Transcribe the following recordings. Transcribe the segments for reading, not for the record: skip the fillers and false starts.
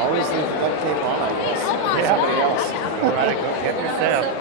Always leave duct tape on, I guess. Yeah. Somebody else. Try to go get yourself.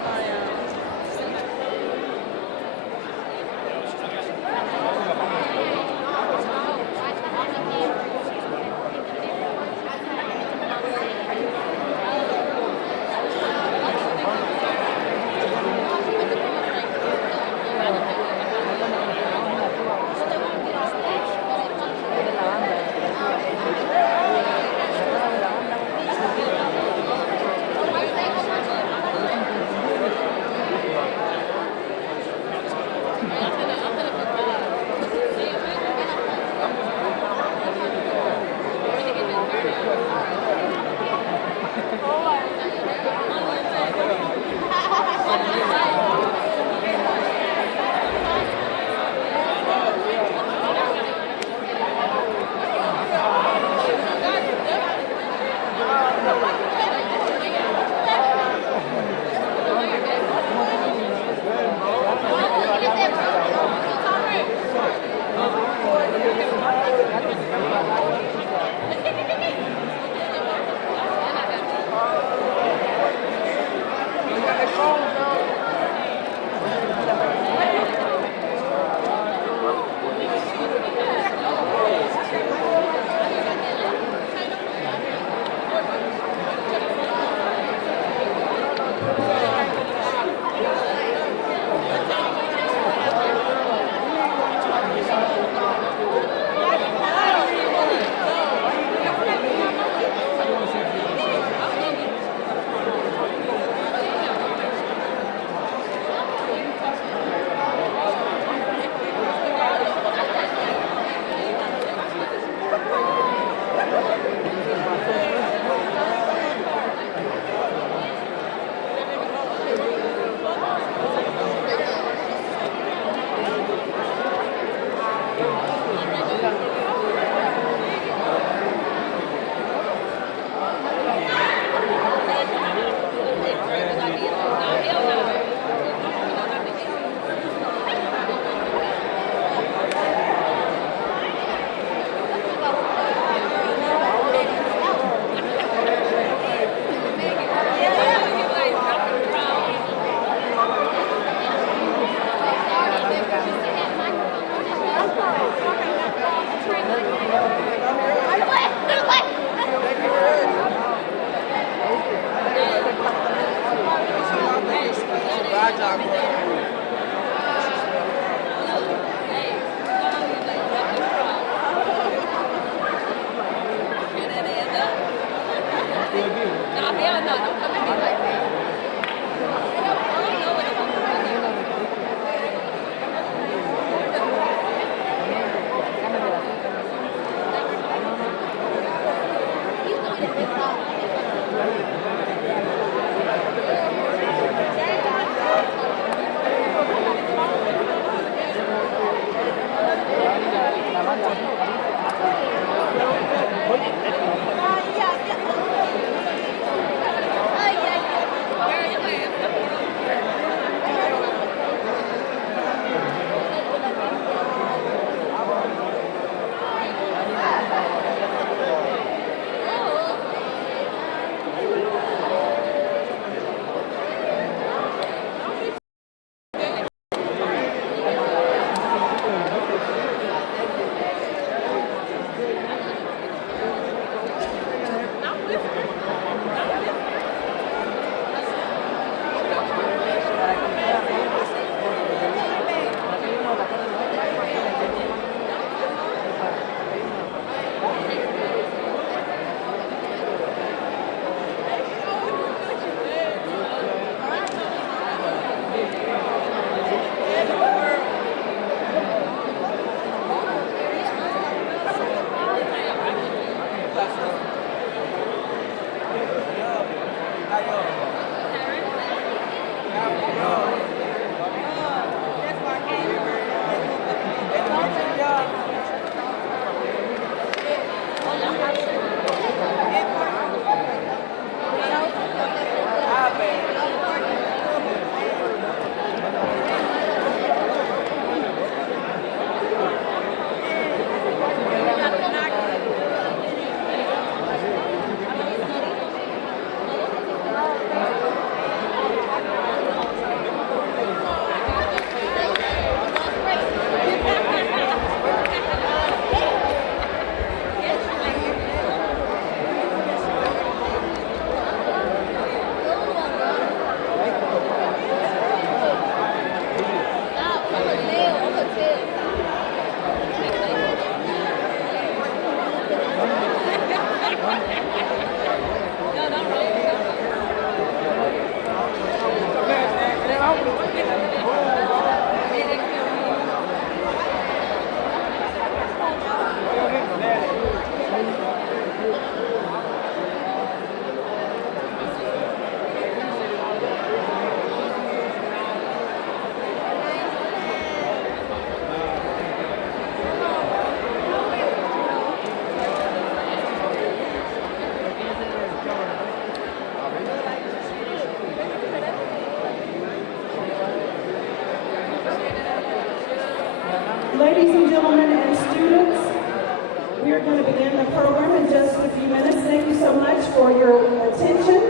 Ladies and gentlemen and students, we are going to begin the program in just a few minutes. Thank you so much for your attention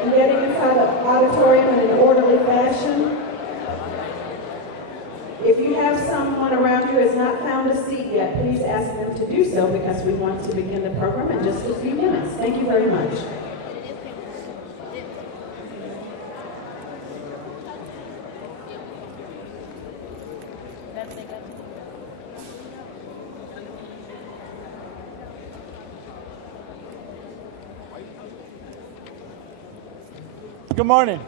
and getting inside the auditorium in an orderly fashion. If you have someone around you who has not found a seat yet, please ask them to do so because we want to begin the program in just a few minutes. Thank you very much. Good morning.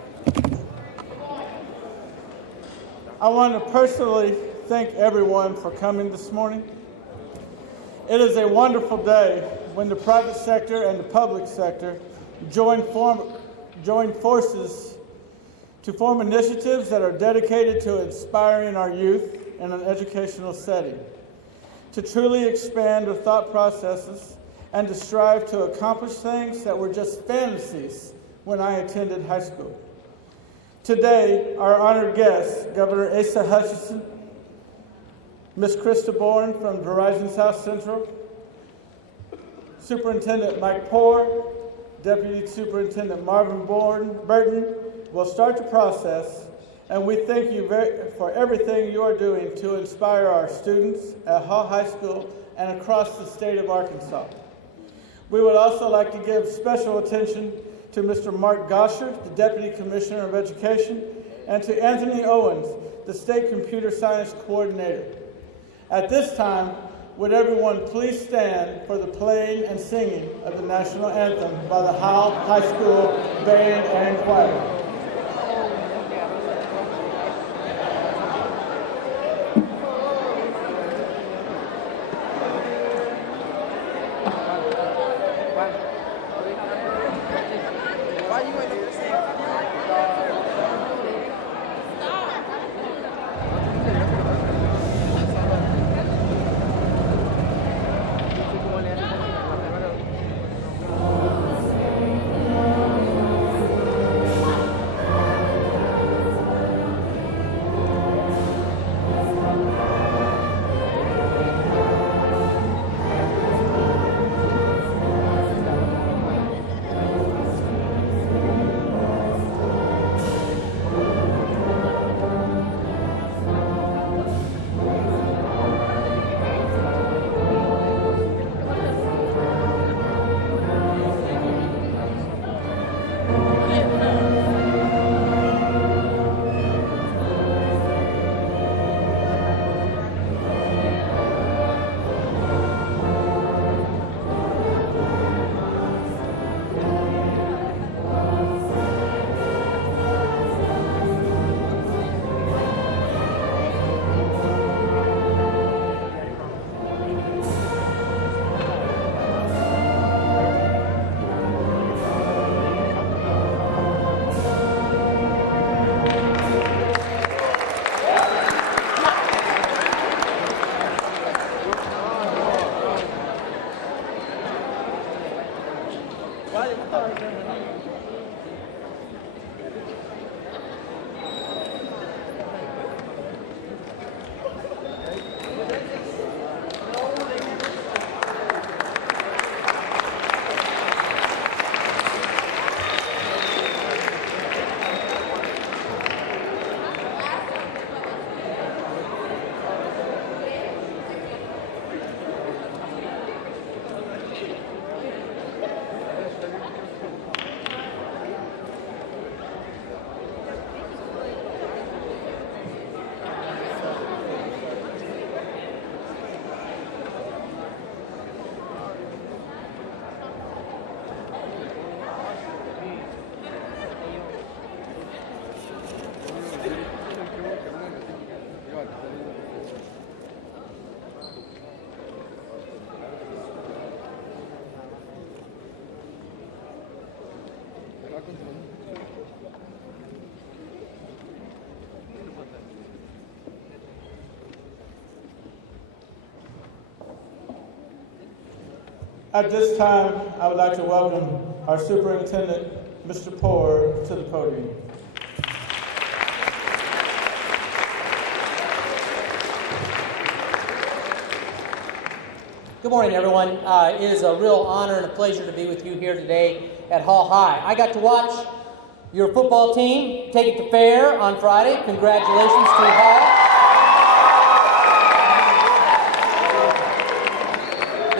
I want to personally thank everyone for coming this morning. It is a wonderful day when the private sector and the public sector join forces to form initiatives that are dedicated to inspiring our youth in an educational setting, to truly expand their thought processes, and to strive to accomplish things that were just fantasies when I attended high school. Today, our honored guests, Governor Asa Hutchinson, Ms. Krista Bourne from Verizon South Central, Superintendent Mike Poore, Deputy Superintendent Marvin Burton will start the process, and we thank you for everything you are doing to inspire our students at Hall High School and across the state of Arkansas. We would also like to give special attention to Mr. Mark Gosher, the Deputy Commissioner of Education, and to Anthony Owens, the State Computer Science Coordinator. At this time, would everyone please stand for the playing and singing of the National Anthem by the Howell High School Band and Choir. At this time, I would like to welcome our superintendent, Mr. Poore, to the podium. Good morning, everyone. It is a real honor and a pleasure to be with you here today at Hall High. I got to watch your football team take it to fair on Friday. Congratulations to Hall.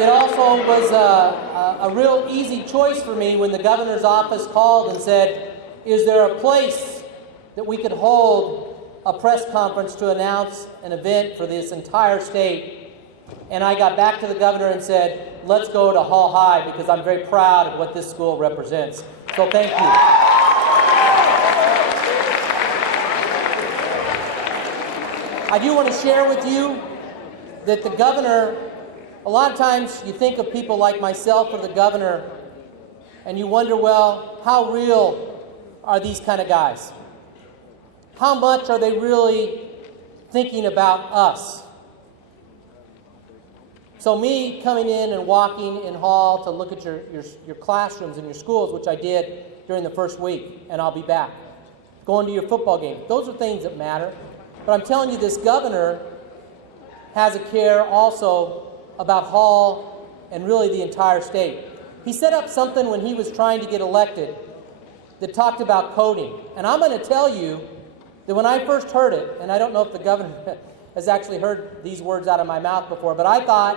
It also was a real easy choice for me when the governor's office called and said, is there a place that we could hold a press conference to announce an event for this entire state? And I got back to the governor and said, let's go to Hall High because I'm very proud of what this school represents. So thank you. I do want to share with you that the governor, a lot of times you think of people like myself or the governor and you wonder, well, how real are these kind of guys? How much are they really thinking about us? So me coming in and walking in Hall to look at your classrooms and your schools, which I did during the first week, and I'll be back. Going to your football game. Those are things that matter. But I'm telling you, this governor has a care also about Hall and really the entire state. He set up something when he was trying to get elected that talked about coding. And I'm going to tell you that when I first heard it, and I don't know if the governor has actually heard these words out of my mouth before, but I thought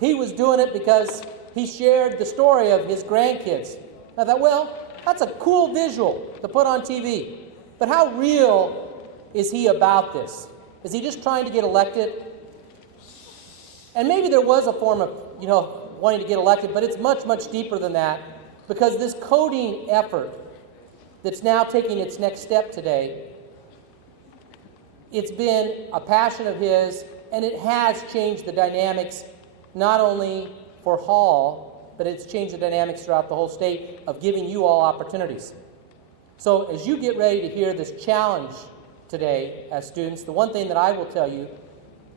he was doing it because he shared the story of his grandkids. I thought, well, that's a cool visual to put on TV. But how real is he about this? Is he just trying to get elected? And maybe there was a form of, wanting to get elected, but it's much, much deeper than that, because this coding effort that's now taking its next step today, it's been a passion of his, and it has changed the dynamics not only for Hall, but it's changed the dynamics throughout the whole state of giving you all opportunities. So as you get ready to hear this challenge today as students, the one thing that I will tell you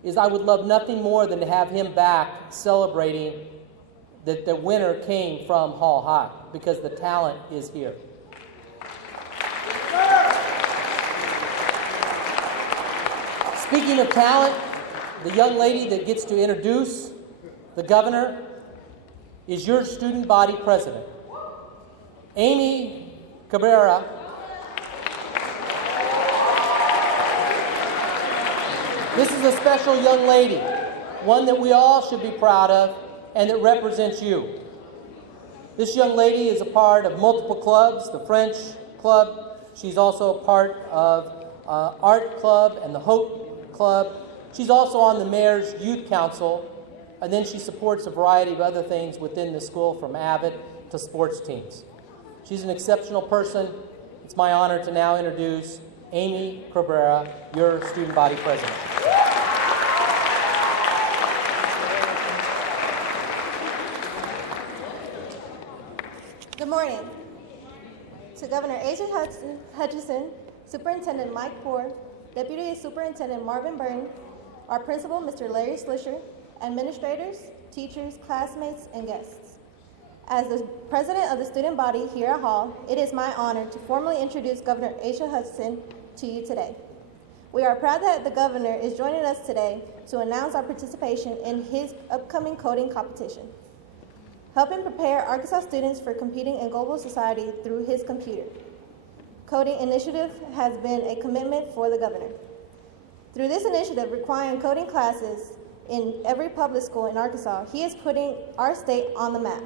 is I would love nothing more than to have him back celebrating that the winner came from Hall High, because the talent is here. Speaking of talent, the young lady that gets to introduce the governor is your student body president, Amy Cabrera. This is a special young lady, one that we all should be proud of and that represents you. This young lady is a part of multiple clubs, the French Club. She's also a part of Art Club and the Hope Club. She's also on the Mayor's Youth Council, and then she supports a variety of other things within the school, from AVID to sports teams. She's an exceptional person. It's my honor to now introduce Amy Cabrera, your student body president. Good morning. To Governor Asa Hutchinson, Superintendent Mike Ford, Deputy Superintendent Marvin Burton, our principal, Mr. Larry Slisher, administrators, teachers, classmates, and guests. As the president of the student body here at Hall, it is my honor to formally introduce Governor Asa Hutchinson to you today. We are proud that the governor is joining us today to announce our participation in his upcoming coding competition, helping prepare Arkansas students for competing in global society through his computer. Coding initiative has been a commitment for the governor. Through this initiative requiring coding classes in every public school in Arkansas, he is putting our state on the map,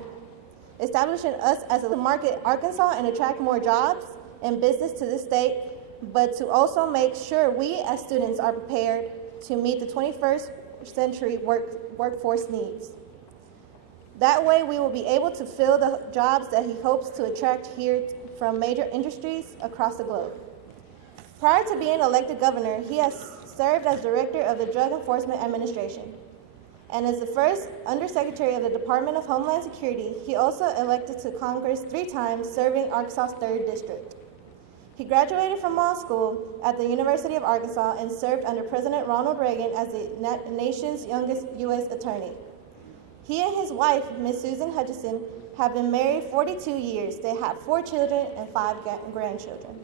establishing us as a market Arkansas and attract more jobs and business to this state, but to also make sure we as students are prepared to meet the 21st century workforce needs. That way we will be able to fill the jobs that he hopes to attract here from major industries across the globe. Prior to being elected governor, he has served as director of the Drug Enforcement Administration. And as the first Undersecretary of the Department of Homeland Security, he also elected to Congress 3 times, serving Arkansas's 3rd District. He graduated from law school at the University of Arkansas and served under President Ronald Reagan as the nation's youngest U.S. attorney. He and his wife, Ms. Susan Hutchinson, have been married 42 years. They have 4 children and 5 grandchildren.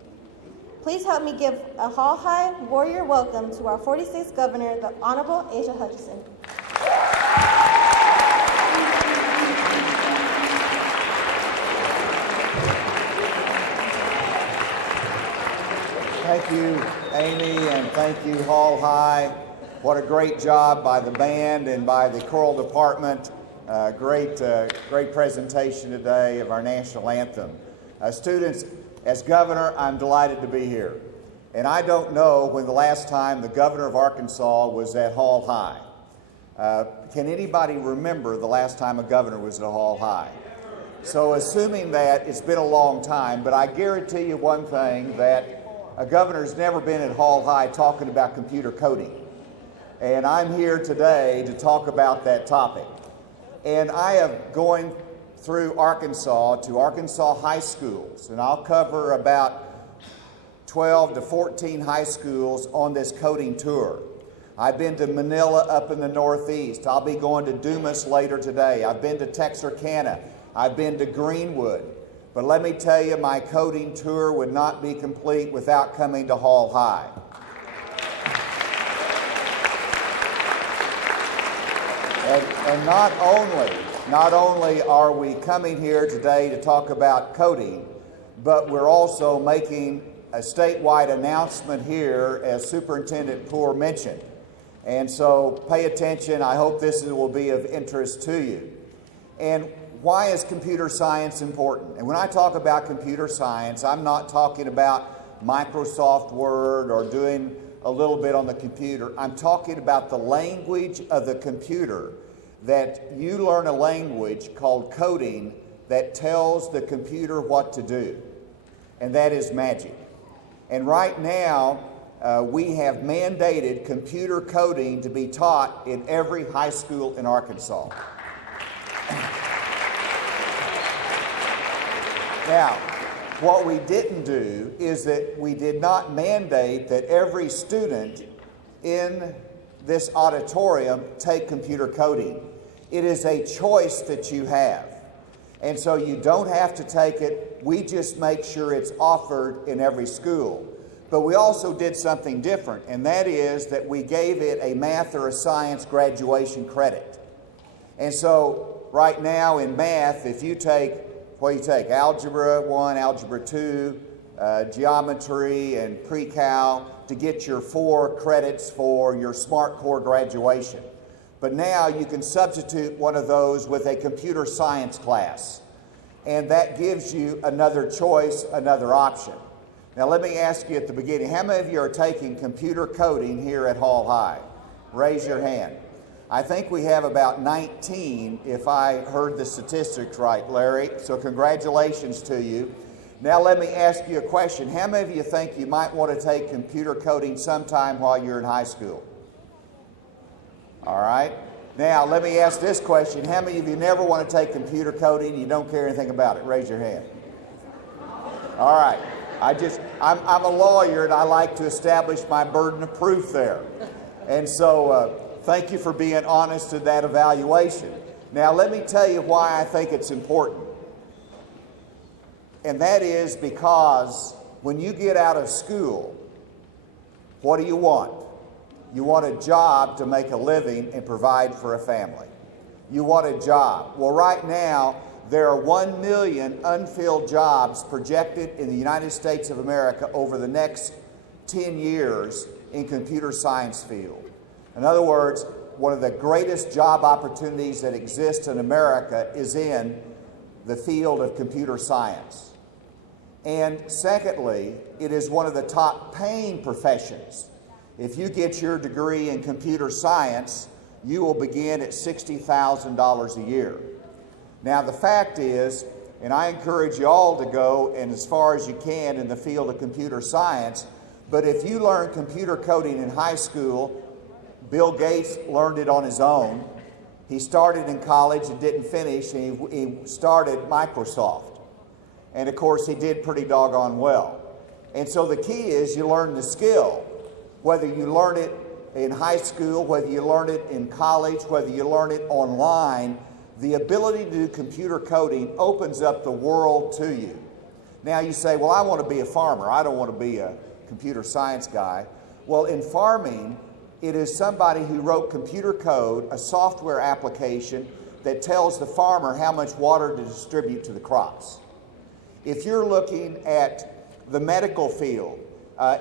Please help me give a Hall High warrior welcome to our 46th governor, the Honorable Asa Hutchinson. you, Amy, and thank you, Hall High. What a great job by the band and by the choral department. Great presentation today of our national anthem. Students, as governor, I'm delighted to be here. And I don't know when the last time the governor of Arkansas was at Hall High. Can anybody remember the last time a governor was at Hall High? So assuming that, it's been a long time, but I guarantee you one thing, that a governor's never been at Hall High talking about computer coding. And I'm here today to talk about that topic. And I am going through Arkansas to Arkansas high schools, and I'll cover about 12 to 14 high schools on this coding tour. I've been to Manila up in the Northeast. I'll be going to Dumas later today. I've been to Texarkana. I've been to Greenwood. But let me tell you, my coding tour would not be complete without coming to Hall High. And not only are we coming here today to talk about coding, but we're also making a statewide announcement here, as Superintendent Poore mentioned. And so pay attention. I hope this will be of interest to you. And why is computer science important? And when I talk about computer science, I'm not talking about Microsoft Word or doing a little bit on the computer. I'm talking about the language of the computer, that you learn a language called coding that tells the computer what to do. And that is magic. And right now, we have mandated computer coding to be taught in every high school in Arkansas. Now, what we didn't do is that we did not mandate that every student in this auditorium take computer coding. It is a choice that you have. And so you don't have to take it. We just make sure it's offered in every school. But we also did something different, and that is that we gave it a math or a science graduation credit. And so right now in math, if you take, what do you take? Algebra 1, Algebra 2, geometry, and pre-cal to get your 4 credits for your SMART Core graduation. But now you can substitute one of those with a computer science class. And that gives you another choice, another option. Now let me ask you at the beginning, how many of you are taking computer coding here at Hall High? Raise your hand. I think we have about 19, if I heard the statistics right, Larry. So congratulations to you. Now let me ask you a question. How many of you think you might want to take computer coding sometime while you're in high school? All right. Now, let me ask this question. How many of you never want to take computer coding and you don't care anything about it? Raise your hand. All right. I'm a lawyer, and I like to establish my burden of proof there. And so thank you for being honest in that evaluation. Now, let me tell you why I think it's important. And that is because when you get out of school, what do you want? You want a job to make a living and provide for a family. You want a job. Well, right now, there are 1 million unfilled jobs projected in the United States of America over the next 10 years in computer science field. In other words, one of the greatest job opportunities that exist in America is in the field of computer science. And secondly, it is one of the top paying professions. If you get your degree in computer science, you will begin at $60,000 a year. Now the fact is, and I encourage you all to go and as far as you can in the field of computer science, but if you learn computer coding in high school, Bill Gates learned it on his own. He started in college and didn't finish, and he started Microsoft. And of course he did pretty doggone well. And so the key is you learn the skill. Whether you learn it in high school, whether you learn it in college, whether you learn it online, the ability to do computer coding opens up the world to you. Now you say, well, I want to be a farmer. I don't want to be a computer science guy. Well, in farming, it is somebody who wrote computer code, a software application that tells the farmer how much water to distribute to the crops. If you're looking at the medical field,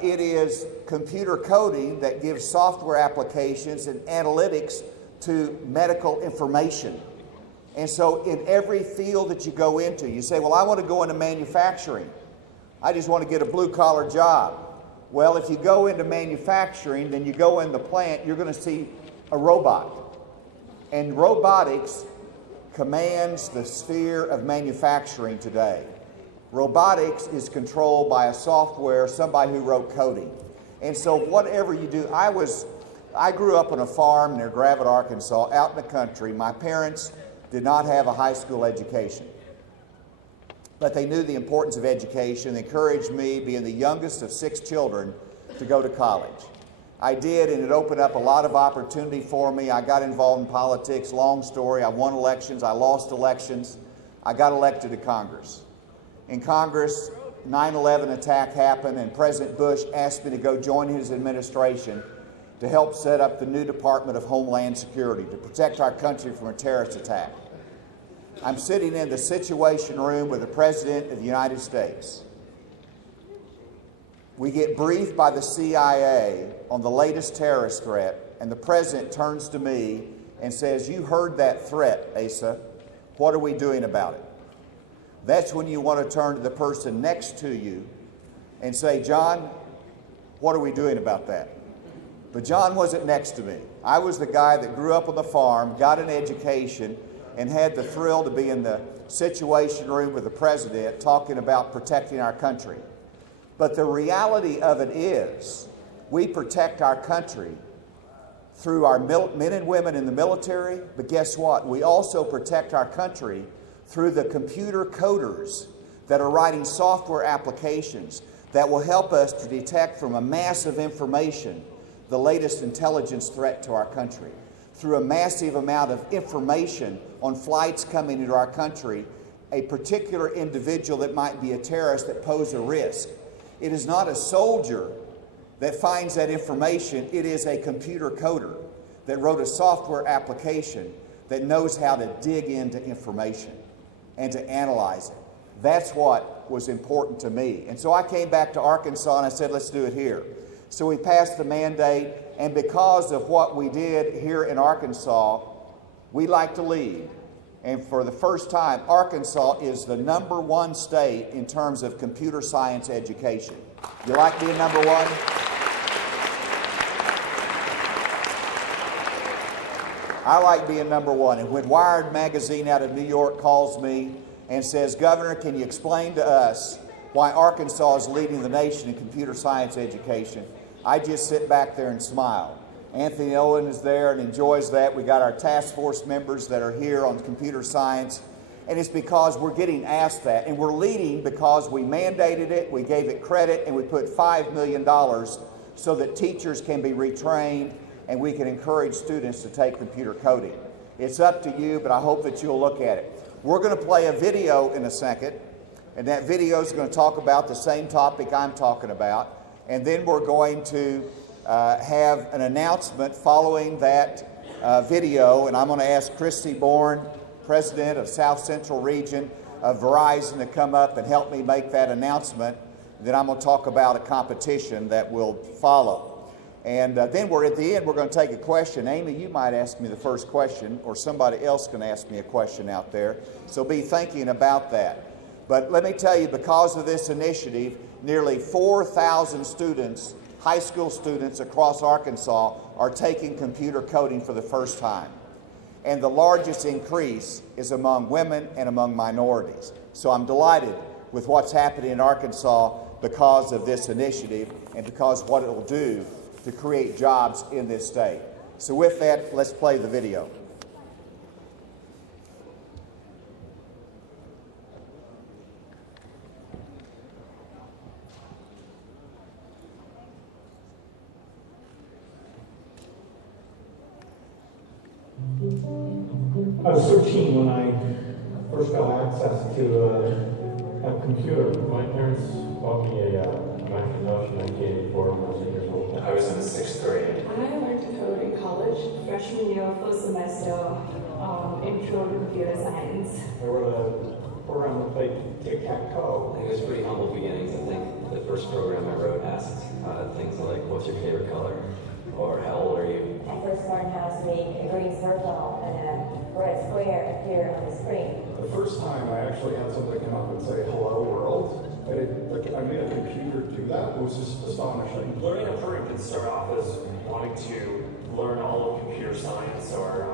It is computer coding that gives software applications and analytics to medical information. And so in every field that you go into, you say, well, I want to go into manufacturing. I just want to get a blue-collar job. Well, if you go into manufacturing, then you go in the plant, you're going to see a robot. And robotics commands the sphere of manufacturing today. Robotics is controlled by a software, somebody who wrote coding. And so whatever you do, I grew up on a farm near Gravette, Arkansas, out in the country. My parents did not have a high school education, but they knew the importance of education. They encouraged me, being the youngest of 6 children, to go to college. I did, and it opened up a lot of opportunity for me. I got involved in politics. Long story. I won elections. I lost elections. I got elected to Congress. In Congress, 9/11 attack happened, and President Bush asked me to go join his administration to help set up the new Department of Homeland Security to protect our country from a terrorist attack. I'm sitting in the Situation Room with the President of the United States. We get briefed by the CIA on the latest terrorist threat, and the President turns to me and says, "You heard that threat, Asa. What are we doing about it?" That's when you want to turn to the person next to you and say, "John, what are we doing about that?" But John wasn't next to me. I was the guy that grew up on the farm, got an education, and had the thrill to be in the Situation Room with the President talking about protecting our country. But the reality of it is, we protect our country through our men and women in the military, but guess what? We also protect our country through the computer coders that are writing software applications that will help us to detect from a mass of information the latest intelligence threat to our country. Through a massive amount of information on flights coming into our country, a particular individual that might be a terrorist that pose a risk. It is not a soldier that finds that information. It is a computer coder that wrote a software application that knows how to dig into information and to analyze it. That's what was important to me. And so I came back to Arkansas and I said, let's do it here. So we passed the mandate, and because of what we did here in Arkansas, we like to lead. And for the first time, Arkansas is the #1 state in terms of computer science education. You like being #1? I like being #1. And when Wired magazine out of New York calls me and says, "Governor, can you explain to us why Arkansas is leading the nation in computer science education?" I just sit back there and smile. Anthony Owen is there and enjoys that. We got our task force members that are here on computer science. And it's because we're getting asked that. And we're leading because we mandated it, we gave it credit, and we put $5 million so that teachers can be retrained and we can encourage students to take computer coding. It's up to you, but I hope that you'll look at it. We're going to play a video in a second, and that video is going to talk about the same topic I'm talking about. And then we're going to have an announcement following that video, and I'm going to ask Christy Bourne, President of South Central Region of Verizon, to come up and help me make that announcement. Then I'm going to talk about a competition that will follow. And then we're at the end, we're going to take a question. Amy, you might ask me the first question, or somebody else can ask me a question out there. So be thinking about that. But let me tell you, because of this initiative, nearly 4,000 students, high school students across Arkansas, are taking computer coding for the first time. And the largest increase is among women and among minorities. So I'm delighted with what's happening in Arkansas because of this initiative and because of what it will do to create jobs in this state. So with that, let's play the video. I was 13 when I first got access to a computer. My parents bought me a Macintosh in 1984 when I was 8 years old. I was in the 6th grade. I learned to code in college, freshman year, first semester, intro to computer science. I wrote a program that played tic-tac-toe. It was pretty humble beginnings, I think. The first program I wrote asked things like, what's your favorite color? Or how old are you? I first learned how to make a green circle and a red square appear on the screen. The first time I actually had something come up and say, hello world, I made a computer do that. It was just astonishing. Learning a program can start off as wanting to learn all of computer science or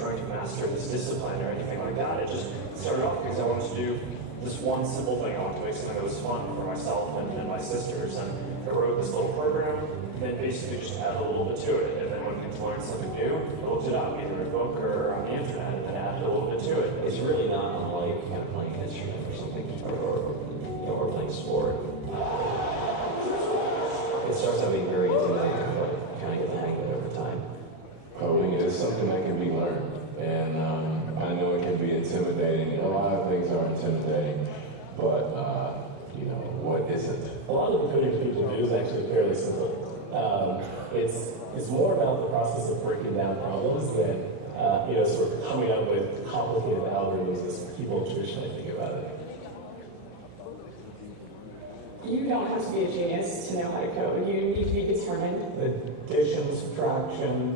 trying to master this discipline or anything like that. It just started off because I wanted to do this one simple thing. I wanted to make something that was fun for myself and my sisters. And I wrote this little program and basically just added a little bit to it. And then when kids learned something new, I looked it up either in a book or on the internet and then added a little bit to it. It's really not unlike kind of playing an instrument or something, or playing sport. It starts out being very intimidating, but you kind of get the hang of it over time. Coding is something that can be learned, and I know it can be intimidating. A lot of things are intimidating, but what isn't? A lot of the coding people do is actually fairly simple. It's more about the process of breaking down problems than sort of coming up with complicated algorithms as people traditionally think about it. You don't have to be a genius to know how to code. You need to be determined. Addition, subtraction,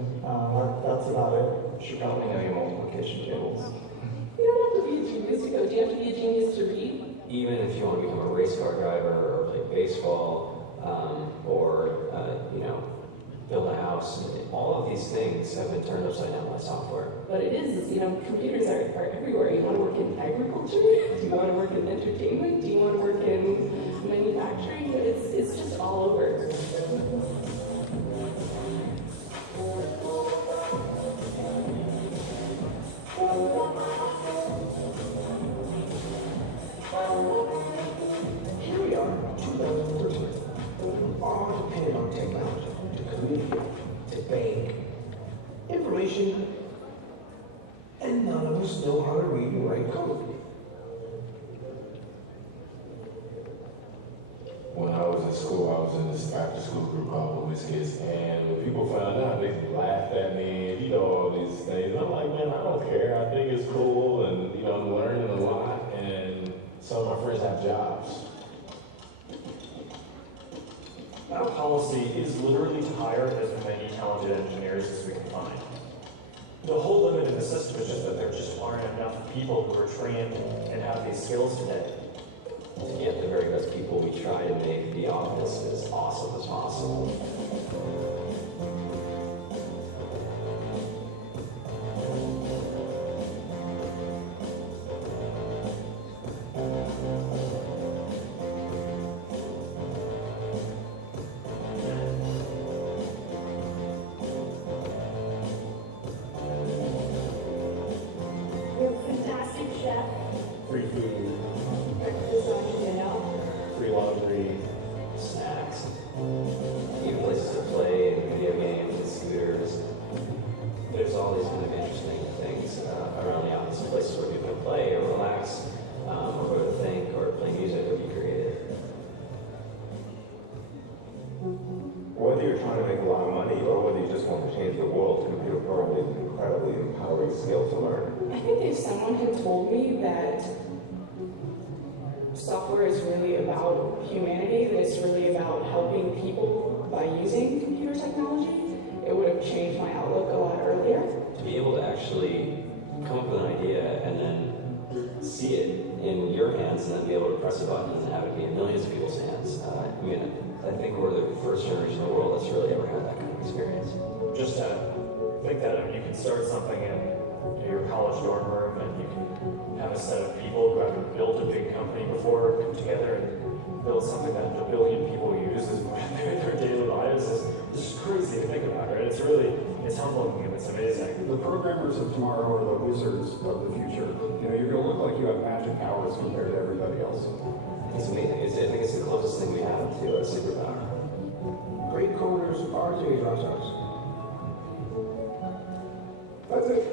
that's about it. You should probably know your multiplication tables. You don't have to be a genius to code. You have to be a genius to read. Even if you want to become a race car driver or play baseball or build a house, all of these things have been turned upside down by software. But it is, computers are everywhere. You want to work in agriculture? Do you want to work in entertainment? Do you want to work in manufacturing? It's just all over. Here we are, 2013. We all depend on technology to communicate, to bank, information, and none of us know how to read and write code. When I was in school, I was in this after-school group called the Whiz Kids, and when people found out, they laughed at me, and all these things. I'm like, man, I don't care. I think it's cool, and I'm learning a lot, and some of my friends have jobs. Our policy is literally to hire as many talented engineers as we can find. The whole limit in the system is just that there just aren't enough people who are trained and have these skills today. To get the very best people, we try to make the office as awesome as possible. We have a fantastic chef. Free food, Breakfast, lunch, dinner. free laundry, Snacks, even places to play and video games and scooters. There's all these kind of interesting things around the office, places where people can play or relax, or go to think, or play music, or be creative. Whether you're trying to make a lot of money or whether you just want to change the world, computer programming is an incredibly empowering skill to learn. I think if someone had told me that software is really about humanity, that it's really about helping people by using computer technology, it would have changed my outlook a lot earlier. To be able to actually come up with an idea and then see it in your hands and then be able to press a button and have it be in millions of people's hands. I think we're the first generation in the world that's really ever had that kind of experience. Just to think that you can start something in your college dorm room and you can have a set of people who haven't built a big company before come together and build something that a billion people use in their daily lives is just crazy to think about, right? It's humbling and it's amazing. The programmers of tomorrow are the wizards of the future. You're going to look like you have magic powers compared to everybody else. It's amazing. I think it's the closest thing we have to a superpower. Great coders are today's rock stars. That's it.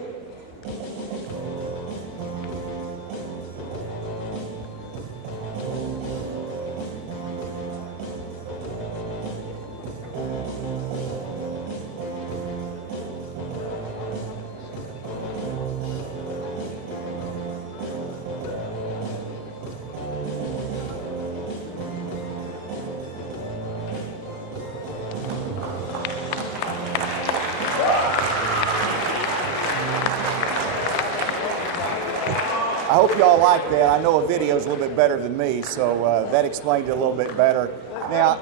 I hope you all like that. I know a video is a little bit better than me, so that explained it a little bit better. Now,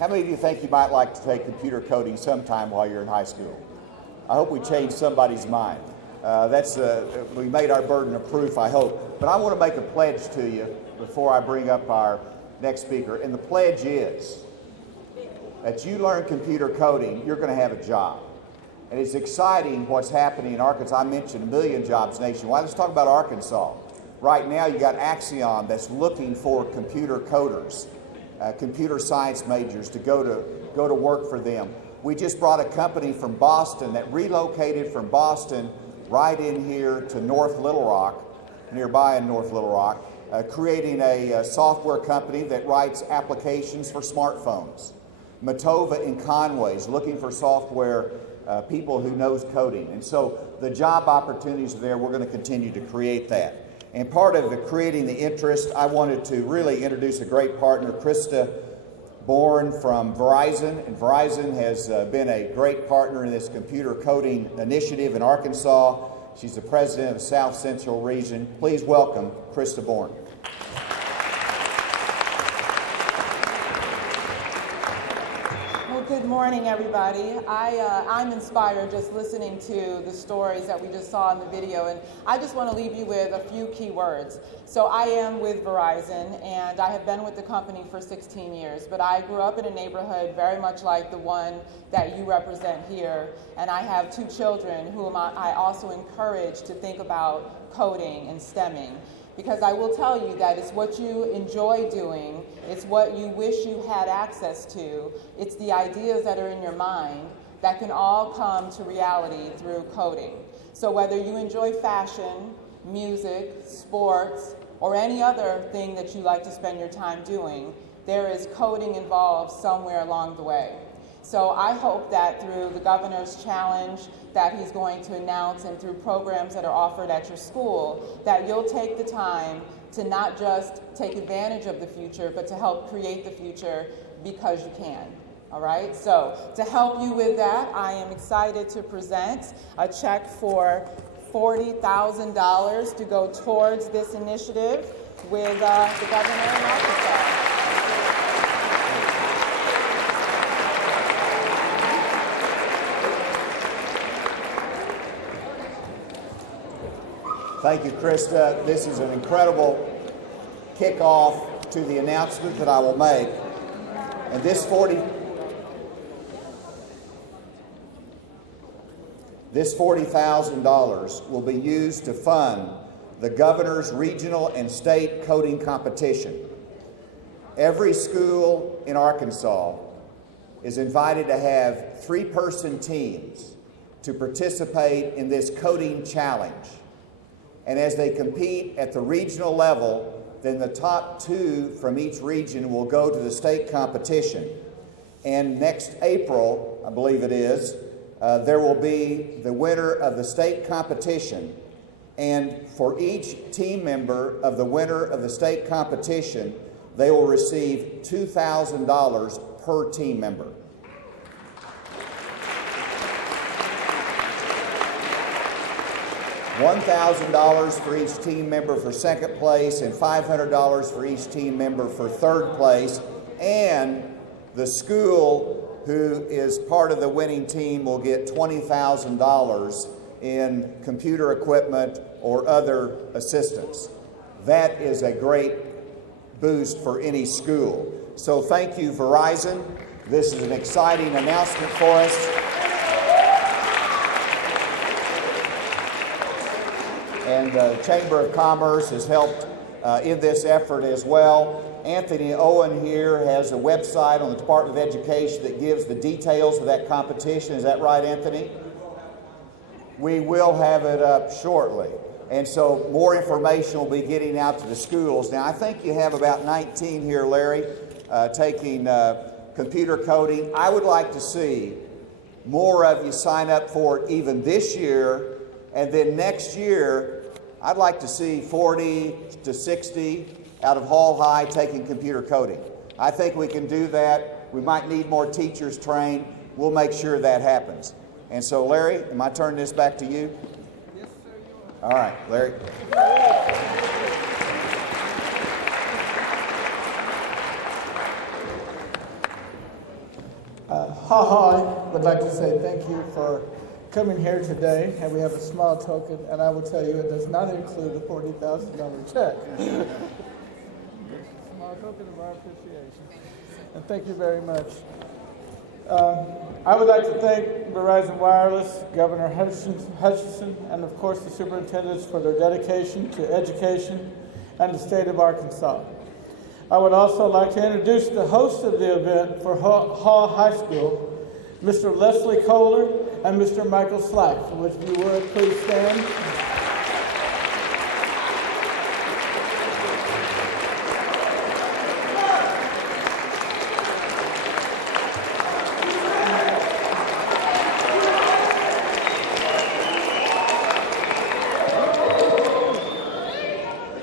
how many of you think you might like to take computer coding sometime while you're in high school? I hope we changed somebody's mind. We made our burden of proof, I hope. But I want to make a pledge to you before I bring up our next speaker. And the pledge is that you learn computer coding, you're going to have a job. And it's exciting what's happening in Arkansas. I mentioned 1 million jobs nationwide. Let's talk about Arkansas. Right now, you got Axion that's looking for computer coders, computer science majors to go to work for them. We just brought a company from Boston that relocated from Boston right in here to North Little Rock, nearby in North Little Rock, creating a software company that writes applications for smartphones. Matova in Conway is looking for software people who knows coding. And so the job opportunities are there. We're going to continue to create that. And part of creating the interest, I wanted to really introduce a great partner, Krista Bourne from Verizon. And Verizon has been a great partner in this computer coding initiative in Arkansas. She's the president of the South Central region. Please welcome Krista Bourne. Good morning, everybody. I'm inspired just listening to the stories that we just saw in the video, and I just want to leave you with a few key words. So I am with Verizon, and I have been with the company for 16 years, but I grew up in a neighborhood very much like the one that you represent here, and I have 2 children whom I also encourage to think about coding and STEMming. Because I will tell you that it's what you enjoy doing, it's what you wish you had access to, it's the ideas that are in your mind that can all come to reality through coding. So whether you enjoy fashion, music, sports, or any other thing that you like to spend your time doing, there is coding involved somewhere along the way. So I hope that through the governor's challenge that he's going to announce and through programs that are offered at your school, that you'll take the time to not just take advantage of the future, but to help create the future because you can. All right, so to help you with that, I am excited to present a check for $40,000 to go towards this initiative with the governor in Arkansas. Thank you, Krista. This is an incredible kickoff to the announcement that I will make. And this $40,000 will be used to fund the governor's regional and state coding competition. Every school in Arkansas is invited to have 3-person teams to participate in this coding challenge. And as they compete at the regional level, then the top 2 from each region will go to the state competition. And next April, I believe it is, there will be the winner of the state competition. And for each team member of the winner of the state competition, they will receive $2,000 per team member. $1,000 for each team member for second place and $500 for each team member for third place. And the school who is part of the winning team will get $20,000 in computer equipment or other assistance. That is a great boost for any school. So thank you, Verizon. This is an exciting announcement for us. And the Chamber of Commerce has helped in this effort as well. Anthony Owen here has a website on the Department of Education that gives the details of that competition. Is that right, Anthony? We will have it up shortly. And so more information will be getting out to the schools. Now, I think you have about 19 here, Larry, taking computer coding. I would like to see more of you sign up for it even this year. And then next year, I'd like to see 40 to 60 out of Hall High taking computer coding. I think we can do that. We might need more teachers trained. We'll make sure that happens. And so, Larry, am I turning this back to you? Yes, sir, you are. All right, Larry. I would like to say thank you for coming here today, and we have a small token, and I will tell you it does not include a $40,000 check. Small token of our appreciation. And thank you very much. I would like to thank Verizon Wireless, Governor Hutchinson, and of course the superintendents for their dedication to education and the state of Arkansas. I would also like to introduce the host of the event for Hall High School, Mr. Leslie Kohler and Mr. Michael Slack. If you would, please stand.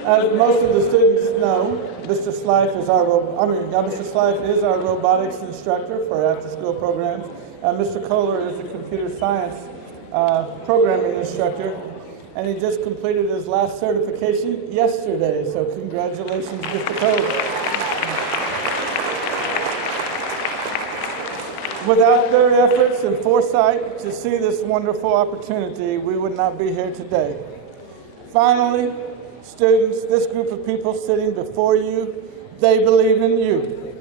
As most of the students know, Mr. Slife is our robotics instructor for after-school programs, and Mr. Kohler is a computer science programming instructor, and he just completed his last certification yesterday. So congratulations, Mr. Kohler. Without their efforts and foresight to see this wonderful opportunity, we would not be here today. Finally, students, this group of people sitting before you, they believe in you.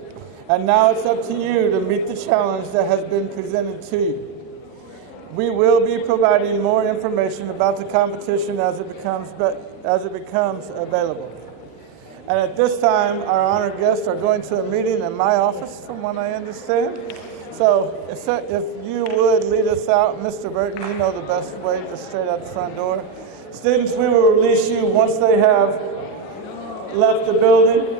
And now it's up to you to meet the challenge that has been presented to you. We will be providing more information about the competition as it becomes available. And at this time, our honored guests are going to a meeting in my office, from what I understand. So if you would lead us out, Mr. Burton, you know the best way, just straight out the front door. Students, we will release you once they have left the building.